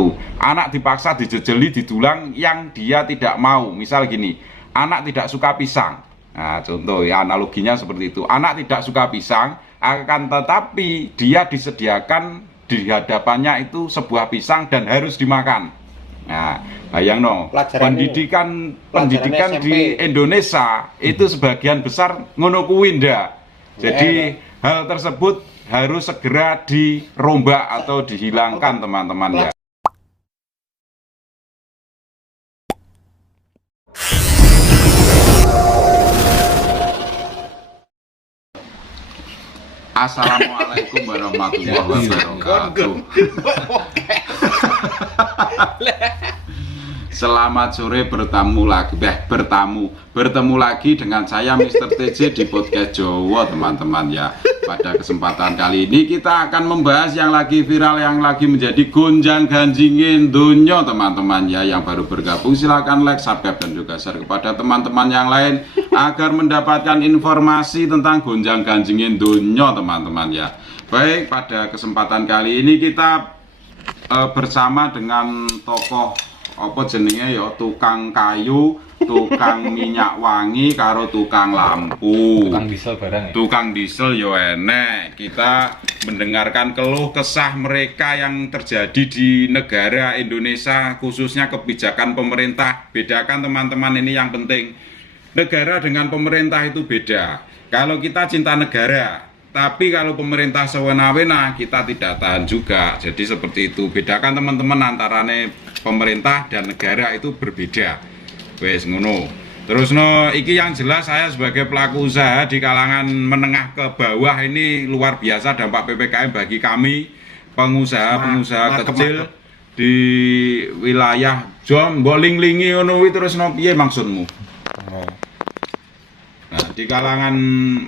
itu. Anak dipaksa dijejeli, didulang yang dia tidak mau. Misal gini, anak tidak suka pisang. Nah, contoh ya, analoginya seperti itu. Anak tidak suka pisang, akan tetapi dia disediakan di hadapannya itu sebuah pisang dan harus dimakan. Nah, bayang no, pendidikan di Indonesia itu sebagian besar ngono kuwi ndak. Jadi hal tersebut harus segera dirombak atau dihilangkan, teman-teman ya. Assalamualaikum warahmatullahi wabarakatuh. Selamat sore, bertemu lagi dengan saya Mr. TJ di podcast Jawa, teman-teman ya. Pada kesempatan kali ini kita akan membahas yang lagi viral, yang lagi menjadi gonjang-ganjingin dunia, teman-teman ya. Yang baru bergabung silakan like, subscribe dan juga share kepada teman-teman yang lain agar mendapatkan informasi tentang gonjang-ganjingin dunia, teman-teman ya. Baik, pada kesempatan kali ini kita bersama dengan tokoh apa jenenge ya, tukang kayu, tukang minyak wangi karo tukang lampu. Tukang diesel barang ya? Tukang diesel yo enek. Kita mendengarkan keluh kesah mereka yang terjadi di negara Indonesia, khususnya kebijakan pemerintah. Bedakan teman-teman, ini yang penting. Negara dengan pemerintah itu beda. Kalau kita cinta negara, tapi kalau pemerintah sewena-wena kita tidak tahan juga. Jadi seperti itu. Bedakan teman-teman antarane pemerintah dan negara itu berbeda. Wes ngono. Terus no, iki yang jelas saya sebagai pelaku usaha di kalangan menengah ke bawah ini luar biasa dampak PPKM bagi kami pengusaha kecil di wilayah Jom, boling-lingi ngono kuwi. Terus no piye maksudmu? Nah, di kalangan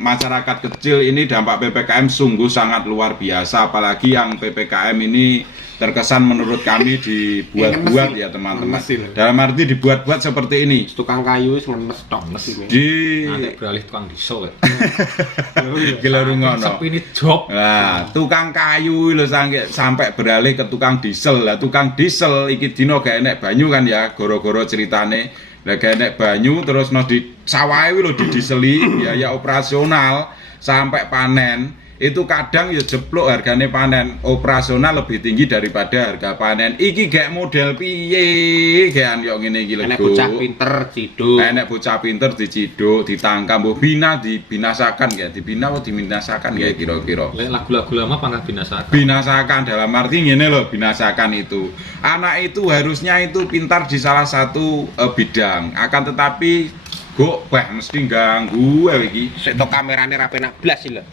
masyarakat kecil ini dampak PPKM sungguh sangat luar biasa, apalagi yang PPKM ini terkesan menurut kami dibuat-buat ya teman-teman. Dalam arti dibuat-buat seperti ini. Tukang kayu ngenes tok ini. Nanti beralih tukang diesel ya. Gila rungono. Sepini job. Nah, tukang kayu lho sampai beralih ke tukang diesel. Lah tukang diesel iki dino gak enek banyu kan ya, goro-goro ceritane. Lah gak enek banyu terus no di sawahe lho didiseli, biaya operasional sampai panen. Itu kadang ya jeblok harganya panen, operasional lebih tinggi daripada harga panen. Iki gak model piye gean yo ngene iki lho. Enek bocah pinter ciduk. Enek bocah pinter diciduk, ditangkap, mbok dibinasakan ya, dibina atau diminasakan ya kira-kira. Lagu-lagu lama pernah binasakan. Binasakan dalam arti ngene loh, binasakan itu. Anak itu harusnya itu pintar di salah satu bidang, akan tetapi kok mesti ganggu iki. Sik to kamerane ra penak blas iki lho.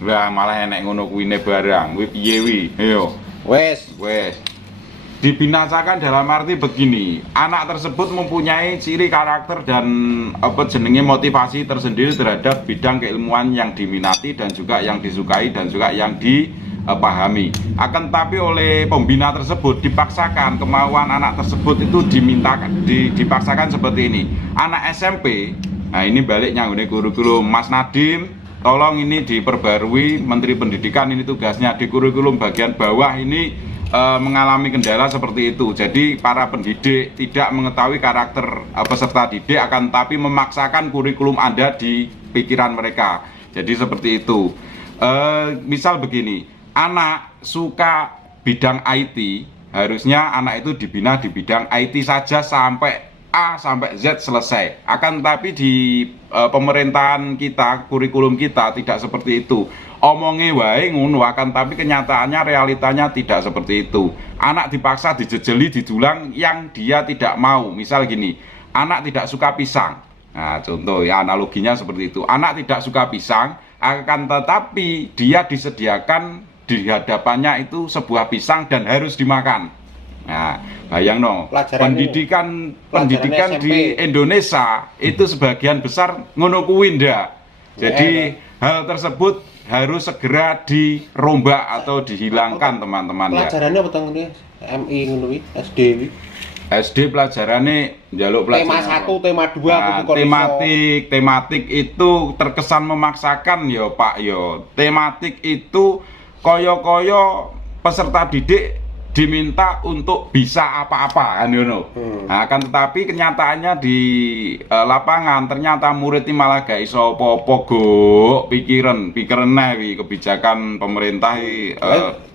Lah malah enek ngono kuwine barang. Kuwi piye wi? Ayo. Wes. Dibinasakan dalam arti begini. Anak tersebut mempunyai ciri karakter dan motivasi tersendiri terhadap bidang keilmuan yang diminati dan juga yang disukai dan juga yang dipahami. Akan tapi oleh pembina tersebut dipaksakan kemauan anak tersebut itu dipaksakan seperti ini. Anak SMP, nah ini baliknya ini kurikulum Mas Nadiem. Tolong ini diperbarui, Menteri Pendidikan ini tugasnya di kurikulum bagian bawah ini mengalami kendala seperti itu. Jadi para pendidik tidak mengetahui karakter peserta didik, akan tapi memaksakan kurikulum Anda di pikiran mereka. Jadi seperti itu. Misal begini, anak suka bidang IT, harusnya anak itu dibina di bidang IT saja sampai A sampai Z selesai. Akan tapi di pemerintahan kita, kurikulum kita tidak seperti itu. Omongnya wae ngono, akan tapi kenyataannya realitanya tidak seperti itu. Anak dipaksa dijejeli, didulang yang dia tidak mau. Misal gini, anak tidak suka pisang. Nah, contoh ya, analoginya seperti itu. Anak tidak suka pisang, akan tetapi dia disediakan di hadapannya itu sebuah pisang dan harus dimakan. Nah, bayang no, pendidikan di Indonesia itu sebagian besar ngono kuwi ndak. Jadi hal tersebut harus segera dirombak atau dihilangkan, teman-teman ya. Pelajarannya apa tong ini? MI ngono kuwi, SD kuwi. SD pelajarannya njaluk pelajaran tema 1, tema 2 tematik itu terkesan memaksakan ya Pak yo. Tematik itu koyo-koyo peserta didik diminta untuk bisa apa-apa kan ngono. Nah, kan tetapi kenyataannya di lapangan ternyata murid ini malah gak iso apa-apa go pikiran wi kebijakan pemerintah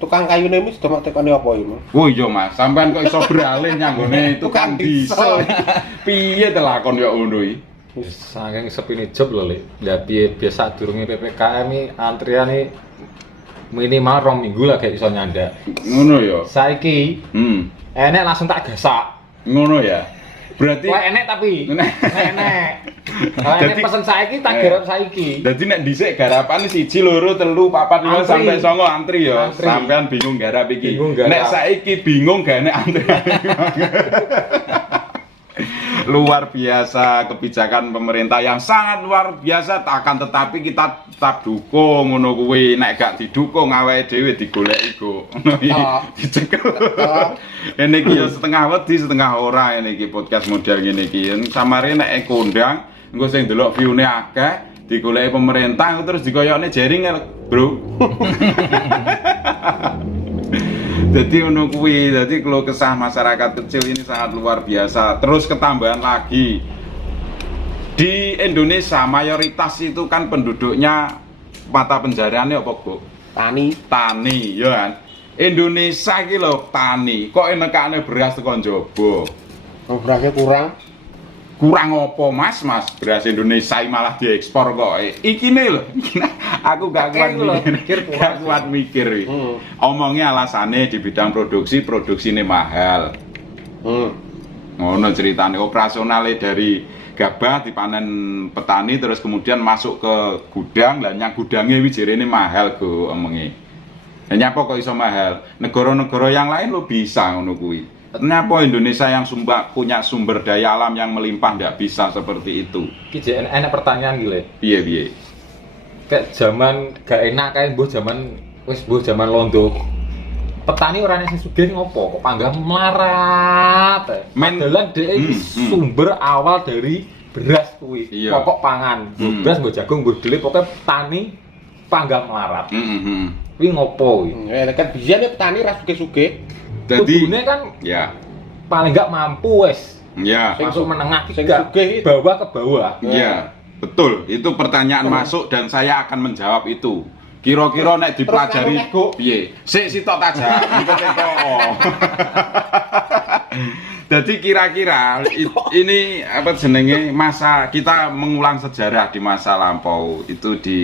tukang kayune wis do mak tekoni apa iki? Oh iya Mas, sampean kok iso beralih nyanggone tukang diesel. Piye telakon ya ngono iki? Saking sepine job lho, Lek. Lah piye biasa durunge PPKM iki antriane minimal 2 minggu lah gak iso nyandak. Ngono ya. Saiki enek langsung tak gasak. Ngono ya. Berarti wah enek tapi enek. Kalau enek pesen saiki tak garap saiki. Dadi nek dhisik garapan 1 2 3 4 5 sampai 9 antri ya. Sampean bingung garap iki. Nek saiki bingung gak enek antri. Luar biasa kebijakan pemerintah yang sangat luar biasa, akan tetapi kita tetap dukung ngono kuwi. Nek gak didukung awake dhewe digoleki go. Dicekel. Ini iki ya setengah wedi setengah ora ini iki podcast model ngene iki. Samare nek kondang engko sing delok view-ne akeh digoleki pemerintah terus dikoyokne jaring, Bro. Jadi ngono kuwi, jadi keluh kesah masyarakat kecil ini sangat luar biasa. Terus ketambahan lagi di Indonesia mayoritas itu kan penduduknya mata pencahariannya apa, Bu? Tani, ya kan? Indonesia iki lho tani, kok enekane beras tekan njaba. Berasnya Kurang apa Mas? Beras Indonesia malah diekspor kok. Iki nih lho. Aku gak kuat mikir. Omongnya alasannya di bidang produksi ini mahal. Ngono ceritane operasionalnya dari gabah dipanen petani terus kemudian masuk ke gudang, lah nyang gudangnya wijirene mahal go omongi. Lah nyapa kok iso mahal? Negara-negara yang lain lo bisa ngono kuwi. Kenapa Indonesia yang punya sumber daya alam yang melimpah ndak bisa seperti itu? Iki enak pertanyaan gile. Piye? Kayak zaman gak enak kayak mbuh zaman londo. Petani orangnya sing sugih ngopo? Kok panggang melarat. Padahal dhek sumber awal dari beras kuwi. Pokok pangan. Beras mbok jagung mbok dhelé pokoke petani panggang melarat. Kuwi ngopo kuwi? Ya kan biyen petani ra sugih-sugih. Jadi kan ya paling nggak mampu wes. Ya. Masuk menengah juga bawah ke bawah. Ya, betul. Itu pertanyaan masuk dan saya akan menjawab itu. Kira-kira nek dipelajari piye? Sik sitok tak jawab. Jadi kira-kira ini apa jenenge masa kita mengulang sejarah di masa lampau itu di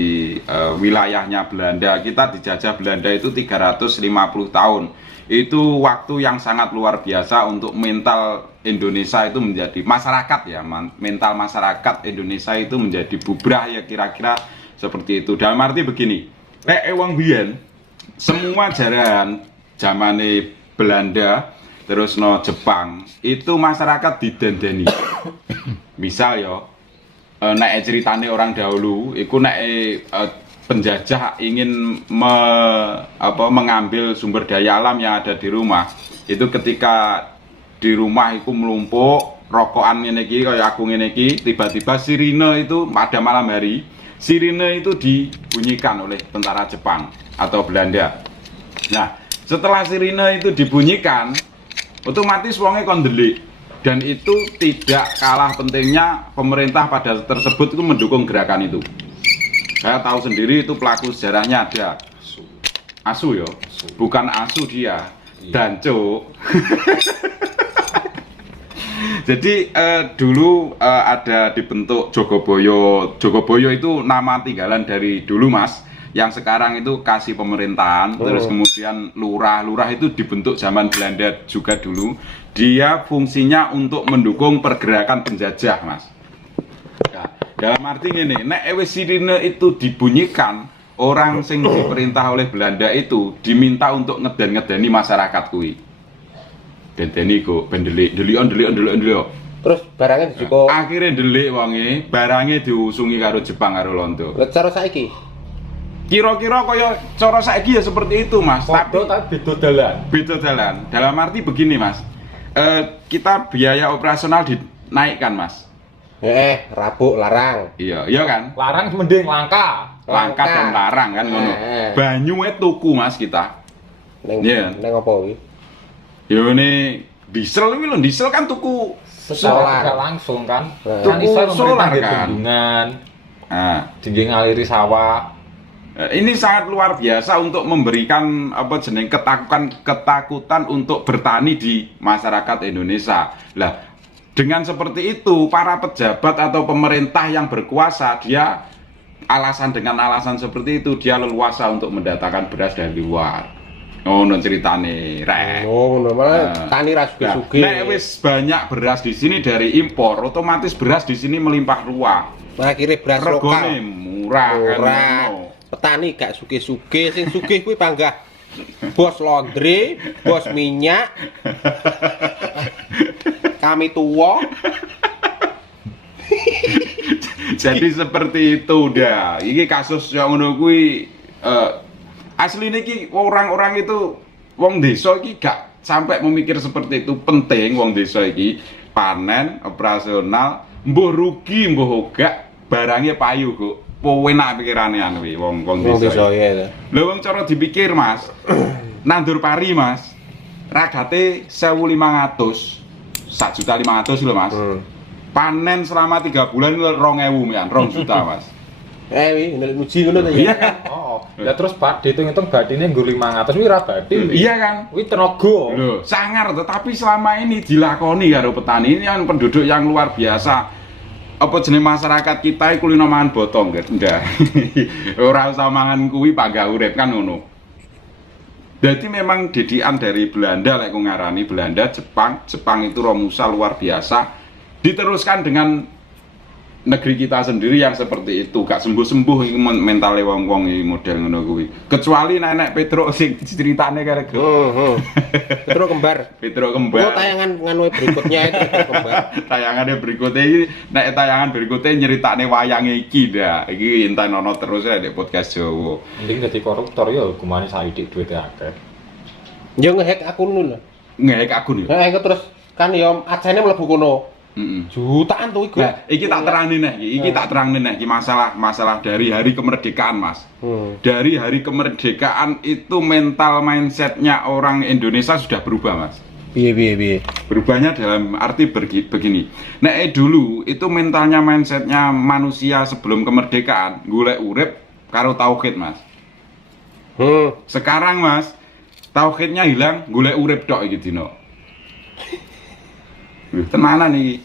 wilayahnya Belanda. Kita dijajah Belanda itu 350 tahun. Itu waktu yang sangat luar biasa untuk mental Indonesia itu menjadi masyarakat ya, mental masyarakat Indonesia itu menjadi bubrah ya kira-kira seperti itu. Dalam arti begini, wong biyen semua jaran zamane Belanda terus no Jepang itu masyarakat didendeni. Misal yo nek ceritane orang dahulu iku nek penjajah ingin mengambil sumber daya alam yang ada di rumah, itu ketika di rumah itu melumpuk rokokan ngene iki kaya aku ngene iki, tiba-tiba sirine itu pada malam hari sirine itu dibunyikan oleh tentara Jepang atau Belanda. Nah, setelah sirine itu dibunyikan, otomatis wonge kon ndelik, dan itu tidak kalah pentingnya pemerintah pada tersebut itu mendukung gerakan itu. Saya tahu sendiri itu pelaku sejarahnya ada Asu yo, bukan Asu dia, Danco. Jadi dulu ada dibentuk Jogoboyo. Jogoboyo itu nama tinggalan dari dulu Mas, yang sekarang itu kasih pemerintahan. Terus kemudian lurah itu dibentuk zaman Belanda juga dulu. Dia fungsinya untuk mendukung pergerakan penjajah Mas. Dalam arti ini, nek sirine itu dibunyikan, orang sing diperintah oleh Belanda itu diminta untuk ngeden-ngedeni masyarakat kuwi. Ngedeni kok ben delik. Terus barangnya dicukup. Akhirnya delik wonge, barangnya diusungi karo Jepang karo Londo. Lah cara saiki? Kira-kira kaya cara saiki ya seperti itu, Mas. Tapi beda dalan. Beda dalan. Dalam arti begini, Mas. Kita biaya operasional dinaikkan, Mas. Rabuk larang. Iya kan? Larang mending langka dan larang kan ngono. Banyu tuku Mas kita. Neng apa kuwi? Yo ini diesel iki lho, diesel kan tuku secara tidak langsung kan. Tuku Kan iso solar pemerintah kan. bendungan, Nah, tinggi ngaliri sawah. ini sangat luar biasa untuk memberikan apa jeneng ketakutan untuk bertani di masyarakat Indonesia. Lah, dengan seperti itu para pejabat atau pemerintah yang berkuasa dia dengan alasan seperti itu dia leluasa untuk mendatangkan beras dari luar. Oh, no ceritane, rek. Oh, malah tani ra suge-suge. Nek wis banyak beras di sini dari impor, otomatis beras di sini melimpah ruah. Akhirnya beras Regone lokal. murah kan. Ora. ngono. Petani gak suge-suge, sing sugih kuwi panggah bos laundry, bos minyak. Kami tua. Jadi seperti itu udah. Iki kasus yang ngono kuwi asline iki orang-orang itu wong desa iki gak sampai memikir seperti itu. Penting wong desa iki panen operasional mbuh rugi mbuh gak barangnya payu kok. Enak pikirane anu kuwi wong desa. ya. Lha wong cara dipikir Mas. Nandur pari Mas. Ragate 1.500. 1.500.000 lho Mas. Panen selama 3 bulan 2.000 mian, 2 juta Mas. Wi, nek muji ngono ta Iya ya. kan? Oh, ya terus dihitung-hitung badine nggo 500 kuwi ra badhe. Iya kan? Kuwi tenaga. Loh, sangar tetapi selama ini dilakoni karo petani ini yang penduduk yang luar biasa. Apa jenis masyarakat kita iku kulino mangan botong ndak. Ora usah mangan kuwi panggah urip kan ngono. Jadi memang didikan dari Belanda lek ngarani Belanda, Jepang itu Romusa luar biasa. Diteruskan dengan negeri kita sendiri yang seperti itu, gak sembuh-sembuh iki mentale wong-wong iki model ngono kuwi. Kecuali nenek Petruk sing ceritane karo Petro kembar. Petruk kembar. Oh, tayangan nganu berikutnya itu Petro kembar. Tayangannya berikutnya ini, nek tayangan berikutnya nyeritane wayange iki dah. Iki enten ono terus ya di podcast Jawa. Mending dadi koruptor ya hukumane saidik duwite akeh. Yo ngehack akun lho. Ngek akun ya. Heeh, terus kan yo ajene mlebu kono. Heeh. Jutaan tuh iku. Nah, iki tak terangin nih, iki tak terangin nih, iki masalah dari hari kemerdekaan Mas. Dari hari kemerdekaan itu mental mindsetnya orang Indonesia sudah berubah Mas. Piye. Berubahnya dalam arti begini. Nek dulu itu mentalnya mindsetnya manusia sebelum kemerdekaan, golek urip karo tauhid Mas. Sekarang Mas, tauhidnya hilang, golek urip tok iki dino. Tenanan iki.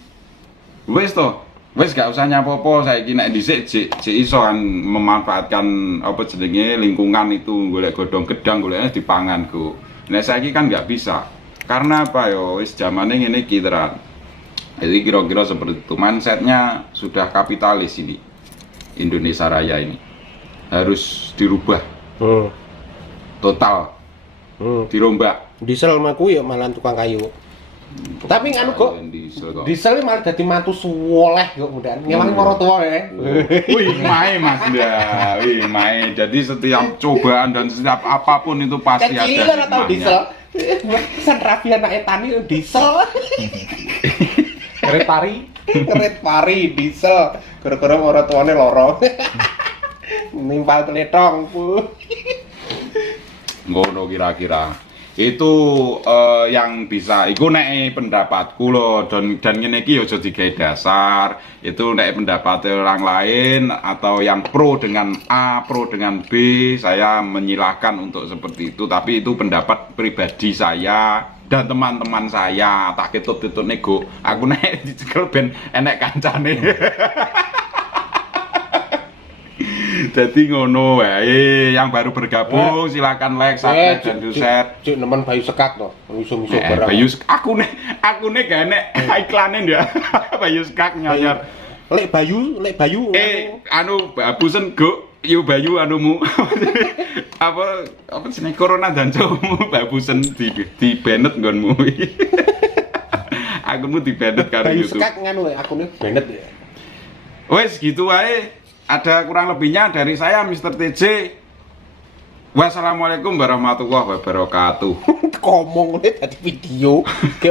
Wis to, wis gak usah nyapopo saiki nek dhisik jek iso kan memanfaatkan apa jenenge lingkungan itu golek godhong gedang goleknya dipangan go. Nek saiki kan gak bisa. Karena apa yo wis zamane ngene iki tenan. Jadi kira-kira seperti itu mindsetnya sudah kapitalis ini. Indonesia Raya ini harus dirubah total. Dirombak. Diesel mah kuwi ya malah tukang kayu. Tapi nganu kok diesel malah dadi mantu suwoleh kok mudahan. Ngewangi marang tuwa ya. Wih, mae Mas Nda. Wih, mae. Jadi setiap cobaan dan setiap apapun itu pasti ada Kecilan atau hikmahnya. diesel? San Raffi anak tani diesel. Keret pari diesel. Gara-gara ora tuane loro. Nimpal teletong. Ngono kira-kira. Itu yang bisa iku nek pendapatku loh dan ngene iki aja digawe dasar. Itu nek pendapat orang lain atau yang pro dengan A, pro dengan B, saya menyilahkan untuk seperti itu, tapi itu pendapat pribadi saya dan teman-teman saya. Tak ketut-ketut nego. Aku nek dicekel ben enek kancane. Jadi ngono wae, yang baru bergabung silakan like, subscribe dan share. Cuk nemen Bayu Sekak to. Musuh-musuh barang. Bayu aku nek gak enek iklane ndak. Bayu Sekak nyayar. Lek Bayu. Anu babusen go yu Bayu anumu. apa jeneng corona dan cowmu babusen di banet nggonmu. Akunmu di banet karo Bayu YouTube. Sekak nganu akune banet ya. Wes gitu wae. Ada kurang lebihnya dari saya Mr. TJ. Wassalamualaikum warahmatullahi wabarakatuh. Ngomong dadi video.